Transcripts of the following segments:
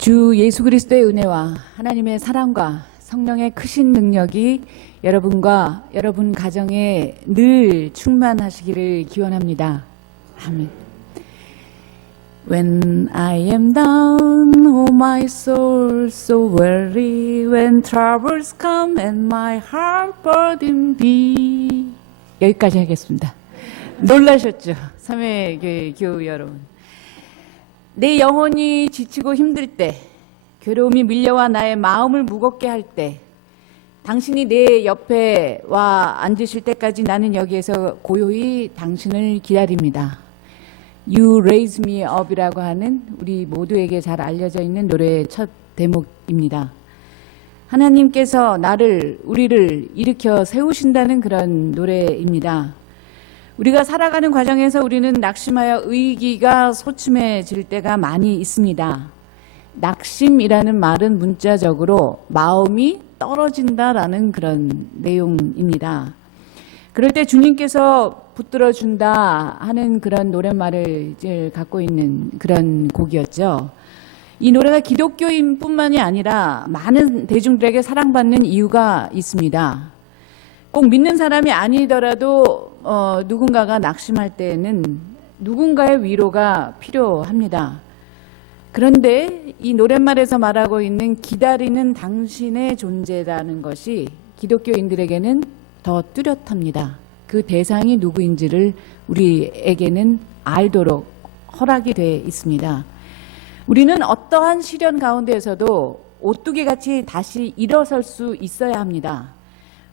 주 예수 그리스도의 은혜와 하나님의 사랑과 성령의 크신 능력이 여러분과 여러분 가정에 늘 충만하시기를 기원합니다. 아멘. When I am down, oh my soul so weary, when troubles come and my heart burden be. 여기까지 하겠습니다. 놀라셨죠? 3회 교우 여러분. 내 영혼이 지치고 힘들 때, 괴로움이 밀려와 나의 마음을 무겁게 할 때, 당신이 내 옆에 와 앉으실 때까지 나는 여기에서 고요히 당신을 기다립니다. You raise me up이라고 하는 우리 모두에게 잘 알려져 있는 노래의 첫 대목입니다. 하나님께서 우리를 일으켜 세우신다는 그런 노래입니다. 우리가 살아가는 과정에서 우리는 낙심하여 의기가 소침해질 때가 많이 있습니다. 낙심이라는 말은 문자적으로 마음이 떨어진다라는 그런 내용입니다. 그럴 때 주님께서 붙들어준다 하는 그런 노랫말을 갖고 있는 그런 곡이었죠. 이 노래가 기독교인뿐만이 아니라 많은 대중들에게 사랑받는 이유가 있습니다. 꼭 믿는 사람이 아니더라도 누군가가 낙심할 때에는 누군가의 위로가 필요합니다. 그런데 이 노랫말에서 말하고 있는 기다리는 당신의 존재라는 것이 기독교인들에게는 더 뚜렷합니다. 그 대상이 누구인지를 우리에게는 알도록 허락이 되어 있습니다. 우리는 어떠한 시련 가운데에서도 오뚜기같이 다시 일어설 수 있어야 합니다.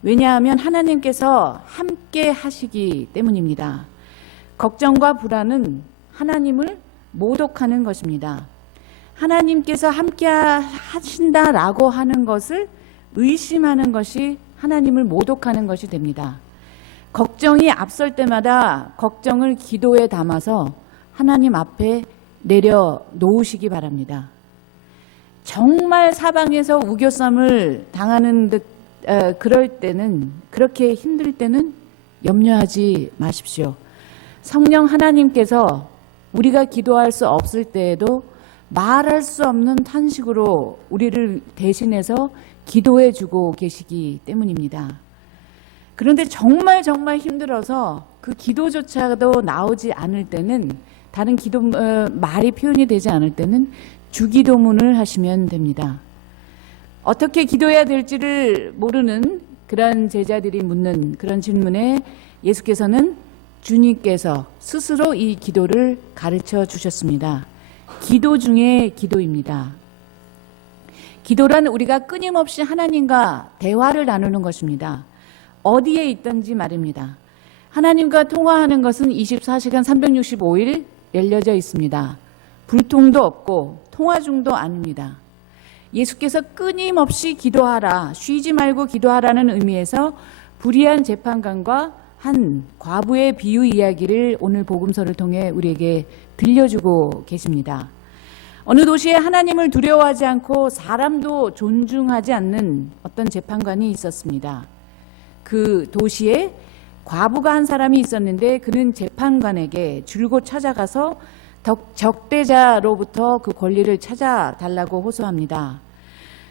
왜냐하면 하나님께서 함께 하시기 때문입니다. 걱정과 불안은 하나님을 모독하는 것입니다. 하나님께서 함께 하신다라고 하는 것을 의심하는 것이 하나님을 모독하는 것이 됩니다. 걱정이 앞설 때마다 걱정을 기도에 담아서 하나님 앞에 내려놓으시기 바랍니다. 정말 사방에서 우겨쌈을 당하는 듯 그럴 때는, 그렇게 힘들 때는 염려하지 마십시오. 성령 하나님께서 우리가 기도할 수 없을 때에도 말할 수 없는 탄식으로 우리를 대신해서 기도해 주고 계시기 때문입니다. 그런데 정말 힘들어서 그 기도조차도 나오지 않을 때는, 다른 기도 말이 표현이 되지 않을 때는 주기도문을 하시면 됩니다. 어떻게 기도해야 될지를 모르는 그런 제자들이 묻는 그런 질문에 예수께서는 주님께서 스스로 이 기도를 가르쳐 주셨습니다. 기도 중에 기도입니다. 기도란 우리가 끊임없이 하나님과 대화를 나누는 것입니다. 어디에 있든지 말입니다. 하나님과 통화하는 것은 24시간 365일 열려져 있습니다. 불통도 없고 통화 중도 아닙니다. 예수께서 끊임없이 기도하라, 쉬지 말고 기도하라는 의미에서 불의한 재판관과 한 과부의 비유 이야기를 오늘 복음서를 통해 우리에게 들려주고 계십니다. 어느 도시에 하나님을 두려워하지 않고 사람도 존중하지 않는 어떤 재판관이 있었습니다. 그 도시에 과부가 한 사람이 있었는데 그는 재판관에게 줄곧 찾아가서 적대자로부터 그 권리를 찾아달라고 호소합니다.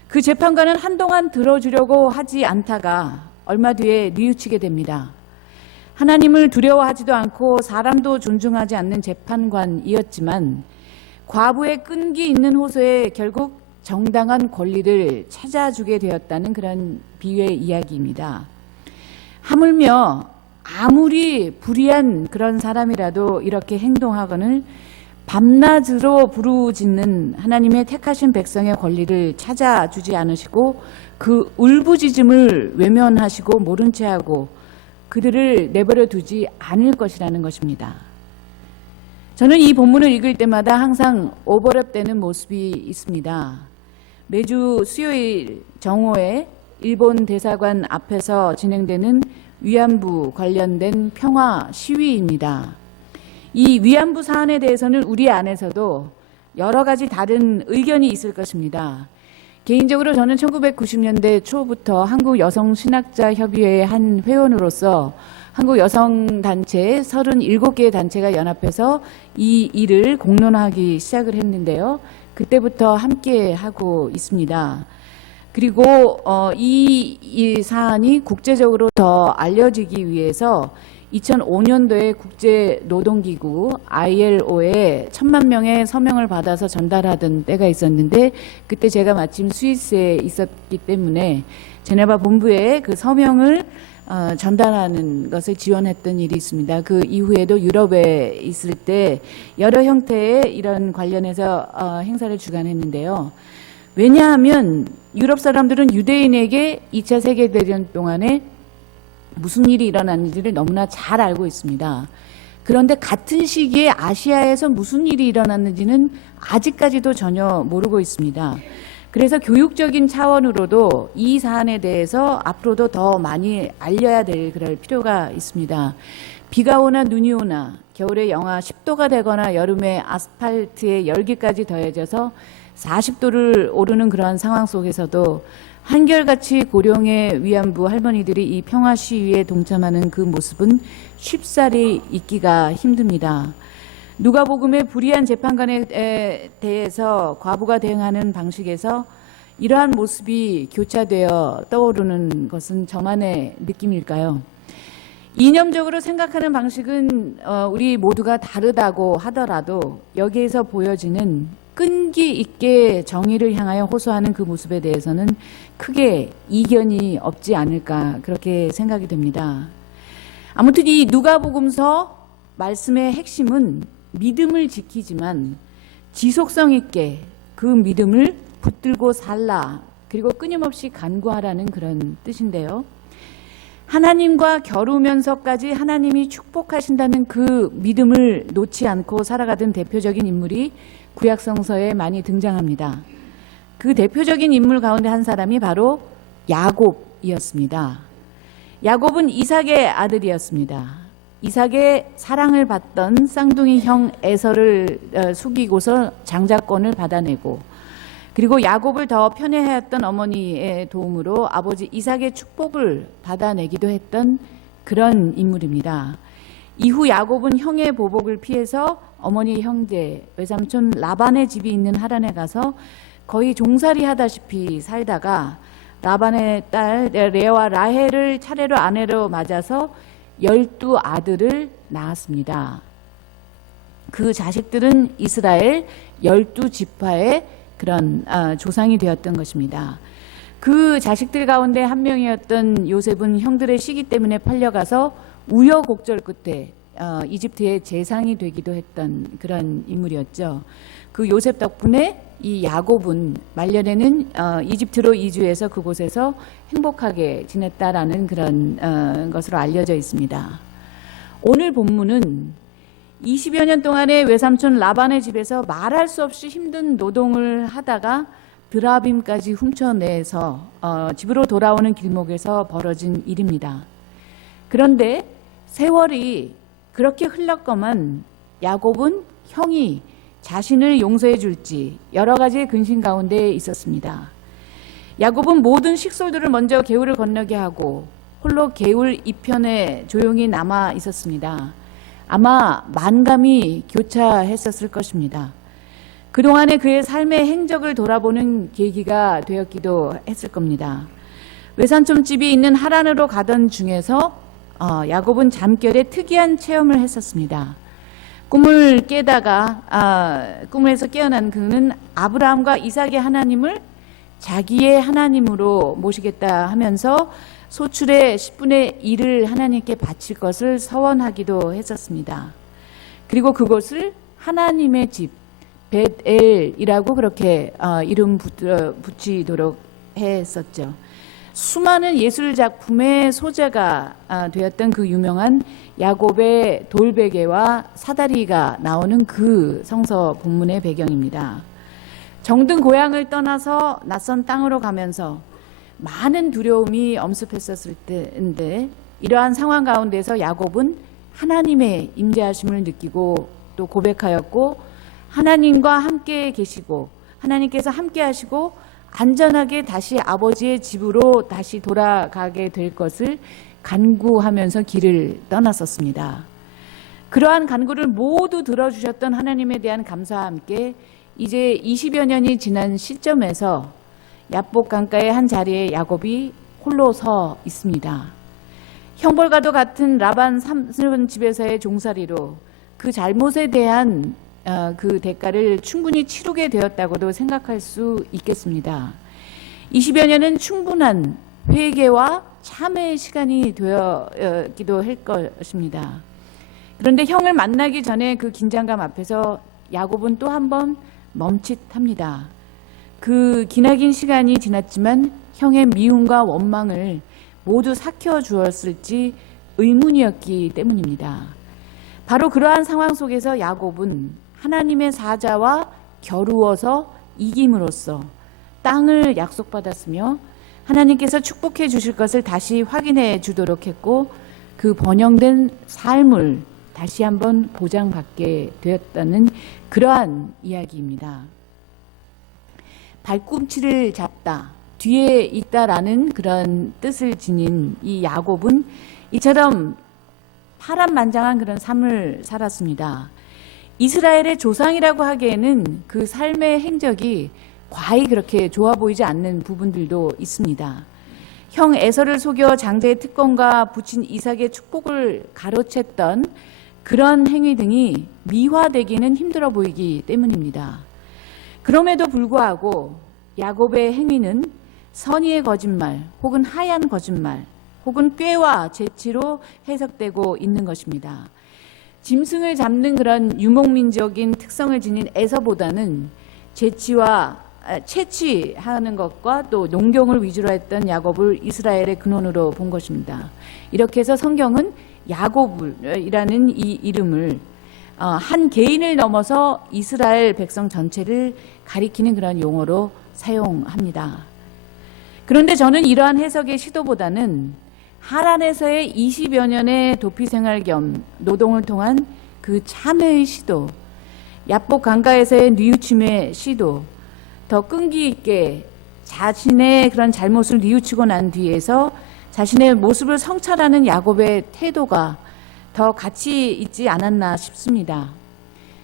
그 재판관은 한동안 들어주려고 하지 않다가 얼마 뒤에 뉘우치게 됩니다. 하나님을 두려워하지도 않고 사람도 존중하지 않는 재판관이었지만 과부의 끈기 있는 호소에 결국 정당한 권리를 찾아주게 되었다는 그런 비유의 이야기입니다. 하물며 아무리 불의한 그런 사람이라도 이렇게 행동하거늘 밤낮으로 부르짖는 하나님의 택하신 백성의 권리를 찾아주지 않으시고 그 울부짖음을 외면하시고 모른 채하고 그들을 내버려 두지 않을 것이라는 것입니다. 저는 이 본문을 읽을 때마다 항상 오버랩되는 모습이 있습니다. 매주 수요일 정오에 일본 대사관 앞에서 진행되는 위안부 관련된 평화 시위입니다. 이 위안부 사안에 대해서는 우리 안에서도 여러 가지 다른 의견이 있을 것입니다. 개인적으로 저는 1990년대 초부터 한국여성신학자협의회의 한 회원으로서 한국 여성단체 37개의 단체가 연합해서 이 일을 공론화하기 시작을 했는데요. 그때부터 함께 하고 있습니다. 그리고 이 사안이 국제적으로 더 알려지기 위해서 2005년도에 국제노동기구 ILO에 1,000만 명의 서명을 받아서 전달하던 때가 있었는데, 그때 제가 마침 스위스에 있었기 때문에 제네바 본부에 그 서명을 전달하는 것을 지원했던 일이 있습니다. 그 이후에도 유럽에 있을 때 여러 형태의 이런 관련해서 행사를 주관했는데요. 왜냐하면 유럽 사람들은 유대인에게 2차 세계대전 동안에 무슨 일이 일어났는지를 너무나 잘 알고 있습니다. 그런데 같은 시기에 아시아에서 무슨 일이 일어났는지는 아직까지도 전혀 모르고 있습니다. 그래서 교육적인 차원으로도 이 사안에 대해서 앞으로도 더 많이 알려야 될 그럴 필요가 있습니다. 비가 오나 눈이 오나 겨울에 영하 10도가 되거나 여름에 아스팔트에 열기까지 더해져서 40도를 오르는 그런 상황 속에서도 한결같이 고령의 위안부 할머니들이 이 평화 시위에 동참하는 그 모습은 쉽사리 잊기가 힘듭니다. 누가복음의 불의한 재판관에 대해서 과부가 대응하는 방식에서 이러한 모습이 교차되어 떠오르는 것은 저만의 느낌일까요? 이념적으로 생각하는 방식은 우리 모두가 다르다고 하더라도 여기에서 보여지는 끈기 있게 정의를 향하여 호소하는 그 모습에 대해서는 크게 이견이 없지 않을까, 그렇게 생각이 됩니다. 아무튼 이 누가복음서 말씀의 핵심은 믿음을 지키지만 지속성 있게 그 믿음을 붙들고 살라, 그리고 끊임없이 간구하라는 그런 뜻인데요. 하나님과 겨루면서까지 하나님이 축복하신다는 그 믿음을 놓지 않고 살아가던 대표적인 인물이 구약성서에 많이 등장합니다. 그 대표적인 인물 가운데 한 사람이 바로 야곱이었습니다. 야곱은 이삭의 아들이었습니다. 이삭의 사랑을 받던 쌍둥이 형 에서를 숙이고서 장자권을 받아내고, 그리고 야곱을 더 편애하였던 어머니의 도움으로 아버지 이삭의 축복을 받아내기도 했던 그런 인물입니다. 이후 야곱은 형의 보복을 피해서 어머니 형제 외삼촌 라반의 집이 있는 하란에 가서 거의 종살이 하다시피 살다가 라반의 딸 레아와 라헬을 차례로 아내로 맞아서 12아들을 낳았습니다. 그 자식들은 이스라엘 12지파의 그런 조상이 되었던 것입니다. 그 자식들 가운데 한 명이었던 요셉은 형들의 시기 때문에 팔려가서 우여곡절 끝에 이집트의 재상이 되기도 했던 그런 인물이었죠. 그 요셉 덕분에 이 야곱은 말년에는 이집트로 이주해서 그곳에서 행복하게 지냈다라는 그런 것으로 알려져 있습니다. 오늘 본문은 20여 년 동안의 외삼촌 라반의 집에서 말할 수 없이 힘든 노동을 하다가 드라빔까지 훔쳐내서 집으로 돌아오는 길목에서 벌어진 일입니다. 그런데 세월이 그렇게 흘렀건만 야곱은 형이 자신을 용서해 줄지 여러 가지의 근심 가운데 있었습니다. 야곱은 모든 식솔들을 먼저 개울을 건너게 하고 홀로 개울 이편에 조용히 남아 있었습니다. 아마 만감이 교차했었을 것입니다. 그동안의 그의 삶의 행적을 돌아보는 계기가 되었기도 했을 겁니다. 외삼촌집이 있는 하란으로 가던 중에서 야곱은 잠결에 특이한 체험을 했었습니다. 꿈을 깨다가 꿈에서 깨어난 그는 아브라함과 이삭의 하나님을 자기의 하나님으로 모시겠다 하면서 소출의 10분의 1을 하나님께 바칠 것을 서원하기도 했었습니다. 그리고 그곳을 하나님의 집 벳엘이라고 그렇게 이름 붙이도록 했었죠. 수많은 예술 작품의 소재가 되었던 그 유명한 야곱의 돌베개와 사다리가 나오는 그 성서 본문의 배경입니다. 정든 고향을 떠나서 낯선 땅으로 가면서 많은 두려움이 엄습했었을 때인데, 이러한 상황 가운데서 야곱은 하나님의 임재하심을 느끼고 또 고백하였고, 하나님과 함께 계시고 하나님께서 함께 하시고 안전하게 다시 아버지의 집으로 다시 돌아가게 될 것을 간구하면서 길을 떠났었습니다. 그러한 간구를 모두 들어주셨던 하나님에 대한 감사와 함께 이제 20여 년이 지난 시점에서 야복 강가의 한 자리에 야곱이 홀로 서 있습니다. 형벌과도 같은 라반 삼촌 집에서의 종살이로 그 잘못에 대한 그 대가를 충분히 치르게 되었다고도 생각할 수 있겠습니다. 20여 년은 충분한 회개와 참회의 시간이 되었기도 할 것입니다. 그런데 형을 만나기 전에 그 긴장감 앞에서 야곱은 또 한 번 멈칫합니다. 그 기나긴 시간이 지났지만 형의 미움과 원망을 모두 삭혀 주었을지 의문이었기 때문입니다. 바로 그러한 상황 속에서 야곱은 하나님의 사자와 겨루어서 이김으로써 땅을 약속받았으며 하나님께서 축복해 주실 것을 다시 확인해 주도록 했고 그 번영된 삶을 다시 한번 보장받게 되었다는 그러한 이야기입니다. 발꿈치를 잡다, 뒤에 있다라는 그런 뜻을 지닌 이 야곱은 이처럼 파란만장한 그런 삶을 살았습니다. 이스라엘의 조상이라고 하기에는 그 삶의 행적이 과히 그렇게 좋아 보이지 않는 부분들도 있습니다. 형 에서를 속여 장자의 특권과 부친 이삭의 축복을 가로챘던 그런 행위 등이 미화되기는 힘들어 보이기 때문입니다. 그럼에도 불구하고 야곱의 행위는 선의의 거짓말 혹은 하얀 거짓말 혹은 꾀와 재치로 해석되고 있는 것입니다. 짐승을 잡는 그런 유목민적인 특성을 지닌 에서보다는 채취하는 것과 또 농경을 위주로 했던 야곱을 이스라엘의 근원으로 본 것입니다. 이렇게 해서 성경은 야곱이라는 이 이름을 한 개인을 넘어서 이스라엘 백성 전체를 가리키는 그런 용어로 사용합니다. 그런데 저는 이러한 해석의 시도보다는 하란에서의 20여 년의 도피 생활 겸 노동을 통한 그 참회의 시도, 야복 강가에서의 뉘우침의 시도, 더 끈기 있게 자신의 그런 잘못을 뉘우치고 난 뒤에서 자신의 모습을 성찰하는 야곱의 태도가 더 가치 있지 않았나 싶습니다.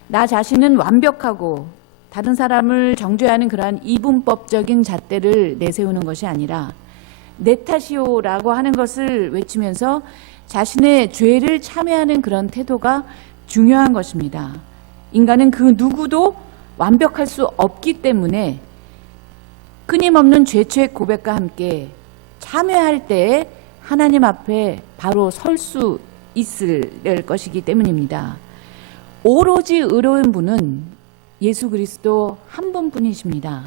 나 자신은 완벽하고 다른 사람을 정죄하는 그러한 이분법적인 잣대를 내세우는 것이 아니라 내 탓이오라고 하는 것을 외치면서 자신의 죄를 참회하는 그런 태도가 중요한 것입니다. 인간은 그 누구도 완벽할 수 없기 때문에 끊임없는 죄책 고백과 함께 참회할 때에 하나님 앞에 바로 설 수 있을 것이기 때문입니다. 오로지 의로운 분은 예수 그리스도 한 분뿐이십니다.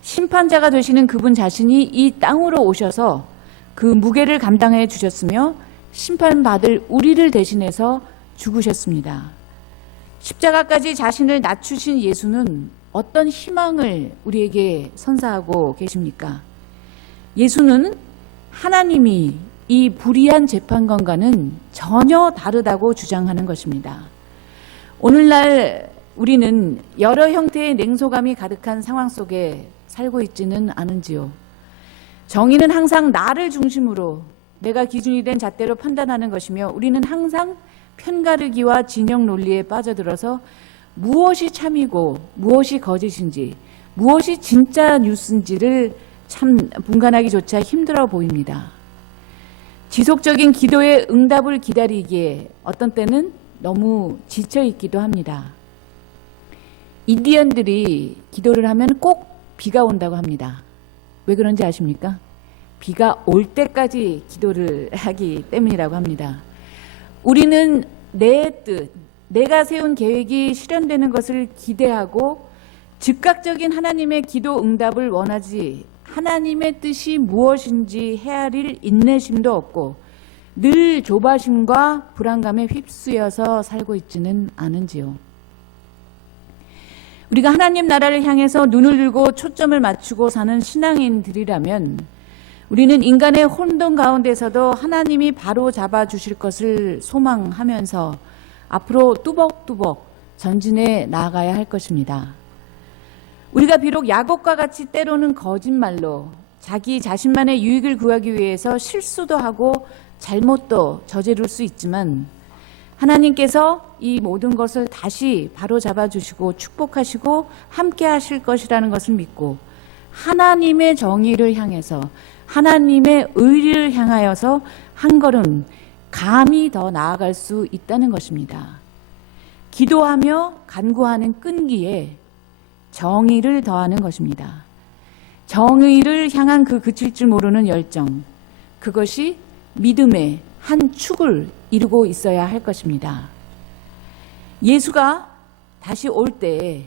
심판자가 되시는 그분 자신이 이 땅으로 오셔서 그 무게를 감당해 주셨으며 심판받을 우리를 대신해서 죽으셨습니다. 십자가까지 자신을 낮추신 예수는 어떤 희망을 우리에게 선사하고 계십니까? 예수는 하나님이 이 불의한 재판관과는 전혀 다르다고 주장하는 것입니다. 오늘날 우리는 여러 형태의 냉소감이 가득한 상황 속에 살고 있지는 않은지요. 정의는 항상 나를 중심으로 내가 기준이 된 잣대로 판단하는 것이며 우리는 항상 편가르기와 진영 논리에 빠져들어서 무엇이 참이고 무엇이 거짓인지 무엇이 진짜 뉴스인지를 참 분간하기조차 힘들어 보입니다. 지속적인 기도의 응답을 기다리기에 어떤 때는 너무 지쳐 있기도 합니다. 인디언들이 기도를 하면 꼭 비가 온다고 합니다. 왜 그런지 아십니까? 비가 올 때까지 기도를 하기 때문이라고 합니다. 우리는 내 뜻, 내가 세운 계획이 실현되는 것을 기대하고 즉각적인 하나님의 기도 응답을 원하지 하나님의 뜻이 무엇인지 헤아릴 인내심도 없고 늘 조바심과 불안감에 휩쓰여서 살고 있지는 않은지요. 우리가 하나님 나라를 향해서 눈을 들고 초점을 맞추고 사는 신앙인들이라면 우리는 인간의 혼돈 가운데서도 하나님이 바로 잡아주실 것을 소망하면서 앞으로 뚜벅뚜벅 전진해 나아가야 할 것입니다. 우리가 비록 야곱과 같이 때로는 거짓말로 자기 자신만의 유익을 구하기 위해서 실수도 하고 잘못도 저지를 수 있지만 하나님께서 이 모든 것을 다시 바로잡아 주시고 축복하시고 함께 하실 것이라는 것을 믿고 하나님의 정의를 향해서 하나님의 의리를 향하여서 한 걸음 감히 더 나아갈 수 있다는 것입니다. 기도하며 간구하는 끈기에 정의를 더하는 것입니다. 정의를 향한 그 그칠 줄 모르는 열정, 그것이 믿음의 한 축을 이루고 있어야 할 것입니다. 예수가 다시 올 때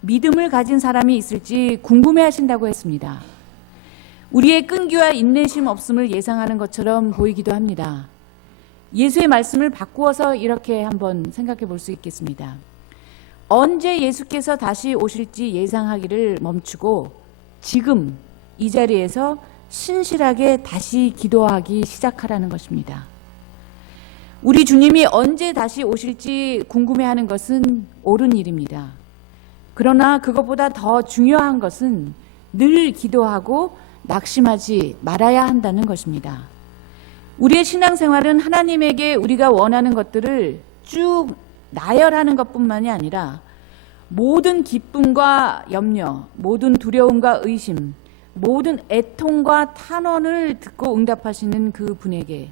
믿음을 가진 사람이 있을지 궁금해 하신다고 했습니다. 우리의 끈기와 인내심 없음을 예상하는 것처럼 보이기도 합니다. 예수의 말씀을 바꾸어서 이렇게 한번 생각해 볼 수 있겠습니다. 언제 예수께서 다시 오실지 예상하기를 멈추고 지금 이 자리에서 신실하게 다시 기도하기 시작하라는 것입니다. 우리 주님이 언제 다시 오실지 궁금해하는 것은 옳은 일입니다. 그러나 그것보다 더 중요한 것은 늘 기도하고 낙심하지 말아야 한다는 것입니다. 우리의 신앙생활은 하나님에게 우리가 원하는 것들을 쭉 나열하는 것뿐만이 아니라 모든 기쁨과 염려, 모든 두려움과 의심, 모든 애통과 탄원을 듣고 응답하시는 그 분에게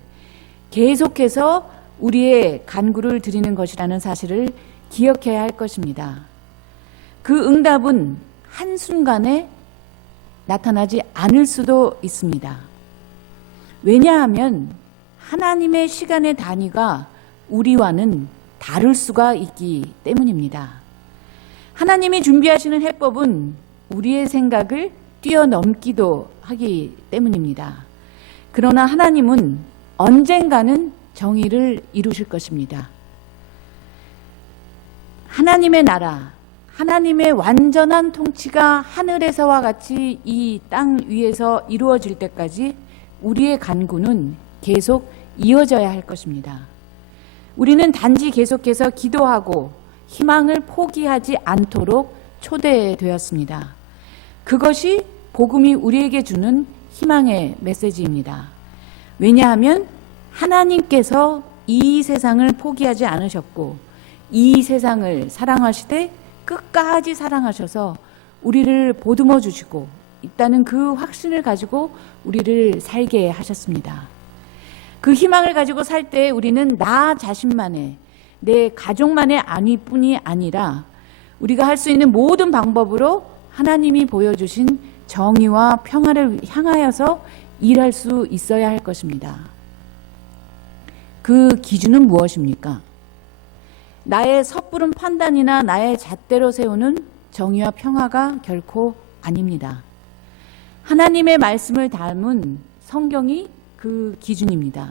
계속해서 우리의 간구를 드리는 것이라는 사실을 기억해야 할 것입니다. 그 응답은 한순간에 나타나지 않을 수도 있습니다. 왜냐하면 하나님의 시간의 단위가 우리와는 다를 수가 있기 때문입니다. 하나님이 준비하시는 해법은 우리의 생각을 뛰어넘기도 하기 때문입니다. 그러나 하나님은 언젠가는 정의를 이루실 것입니다. 하나님의 나라, 하나님의 완전한 통치가 하늘에서와 같이 이 땅 위에서 이루어질 때까지 우리의 간구는 계속 이어져야 할 것입니다. 우리는 단지 계속해서 기도하고 희망을 포기하지 않도록 초대되었습니다. 그것이 복음이 우리에게 주는 희망의 메시지입니다. 왜냐하면 하나님께서 이 세상을 포기하지 않으셨고 이 세상을 사랑하시되 끝까지 사랑하셔서 우리를 보듬어 주시고 있다는 그 확신을 가지고 우리를 살게 하셨습니다. 그 희망을 가지고 살 때 우리는 나 자신만의, 내 가족만의 안위뿐이 아니라 우리가 할 수 있는 모든 방법으로 하나님이 보여주신 정의와 평화를 향하여서 일할 수 있어야 할 것입니다. 그 기준은 무엇입니까? 나의 섣부른 판단이나 나의 잣대로 세우는 정의와 평화가 결코 아닙니다. 하나님의 말씀을 담은 성경이 그 기준입니다.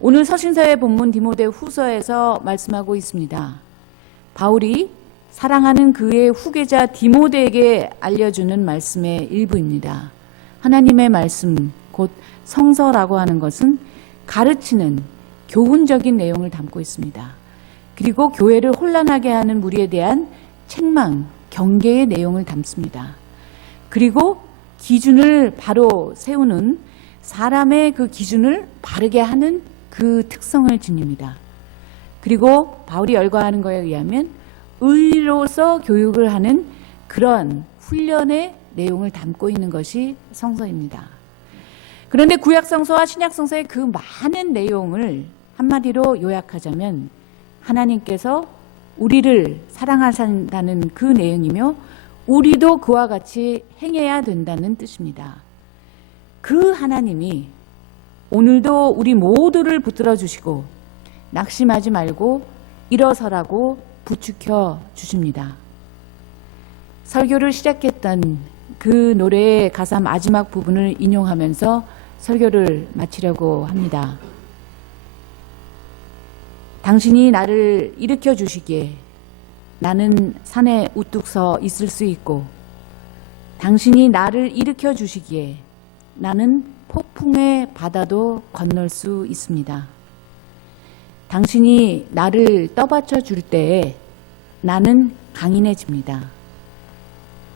오늘 서신서의 본문 디모데 후서에서 말씀하고 있습니다. 바울이 사랑하는 그의 후계자 디모데에게 알려주는 말씀의 일부입니다. 하나님의 말씀, 곧 성서라고 하는 것은 가르치는 교훈적인 내용을 담고 있습니다. 그리고 교회를 혼란하게 하는 무리에 대한 책망, 경계의 내용을 담습니다. 그리고 기준을 바로 세우는 사람의 그 기준을 바르게 하는 그 특성을 지닙니다. 그리고 바울이 열거하는 것에 의하면 의로서 교육을 하는 그런 훈련의 내용을 담고 있는 것이 성서입니다. 그런데 구약성서와 신약성서의 그 많은 내용을 한마디로 요약하자면 하나님께서 우리를 사랑하신다는 그 내용이며 우리도 그와 같이 행해야 된다는 뜻입니다. 그 하나님이 오늘도 우리 모두를 붙들어 주시고 낙심하지 말고 일어서라고 부추겨 주십니다. 설교를 시작했던 그 노래의 가사 마지막 부분을 인용하면서 설교를 마치려고 합니다. 당신이 나를 일으켜 주시기에 나는 산에 우뚝 서 있을 수 있고 당신이 나를 일으켜 주시기에 나는 폭풍의 바다도 건널 수 있습니다. 당신이 나를 떠받쳐 줄 때에 나는 강인해집니다.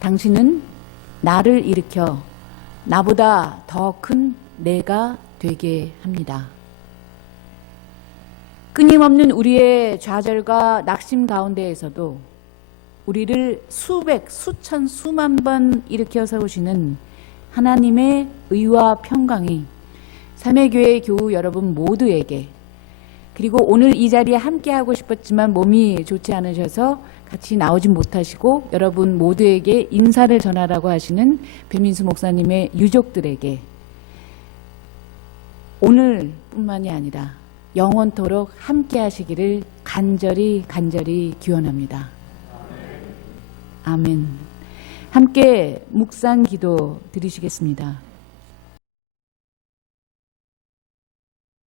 당신은 나를 일으켜 나보다 더 큰 내가 되게 합니다. 끊임없는 우리의 좌절과 낙심 가운데에서도 우리를 수백, 수천, 수만 번 일으켜 세우시는 하나님의 의와 평강이 삼회교회 교우 여러분 모두에게, 그리고 오늘 이 자리에 함께하고 싶었지만 몸이 좋지 않으셔서 같이 나오진 못하시고 여러분 모두에게 인사를 전하라고 하시는 배민수 목사님의 유족들에게 오늘뿐만이 아니라 영원토록 함께하시기를 간절히 기원합니다. 아멘. 함께 묵상 기도 드리시겠습니다.